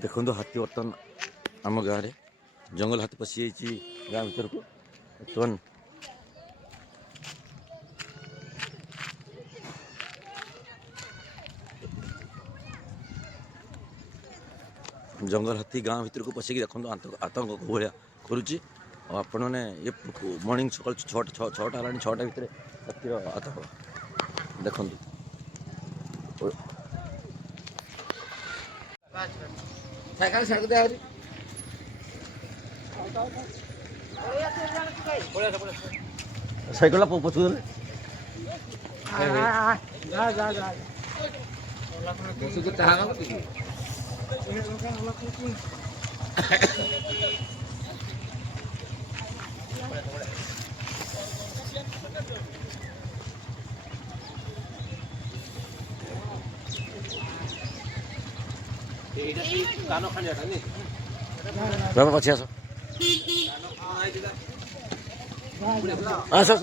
देखो हाथी बर्तमान आम गाँव में जंगल हाथी पशि गाँ भर को बर्तमान जंगल हाथी गाँ भर को पशिक देखो आतंक भाया करुच्ची आपण मैंने ये मॉर्निंग सकाल 6टा है 6टा भितर हाथी आतंक देखु साइकेल छाड़ दे साइकेल पछू बाबा पछी आस आस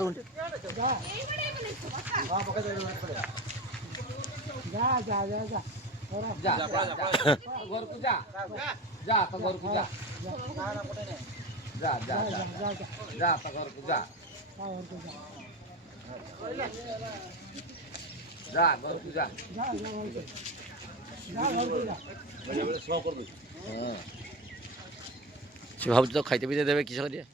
भाव तो खाइते पीते देवे किस करिए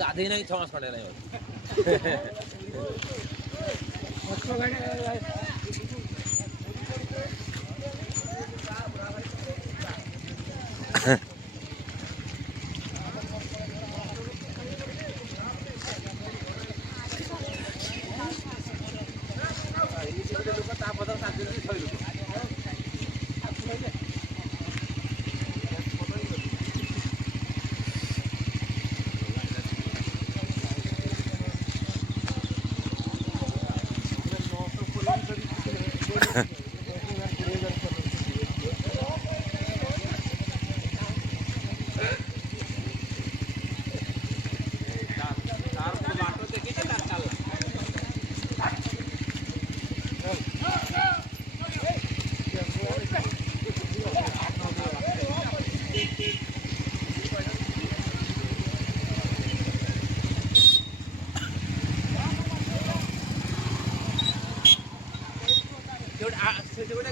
गाधे ना 6 मास खंडे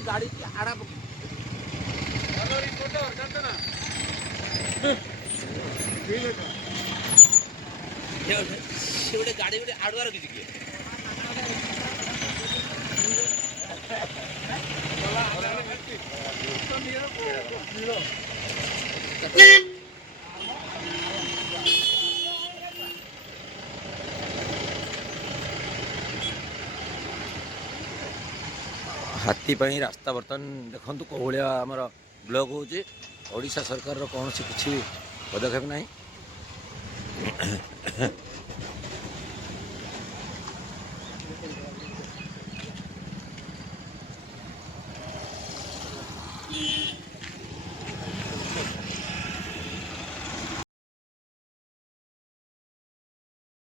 गाड़ी आड़ा गाड़ी गोटे आड़ुआ रखी किए हाथी रास्ता बर्तमान देखु कौ भाया आमर ब्लॉक होड़ा सरकार कौन किसी पदक्षेप ना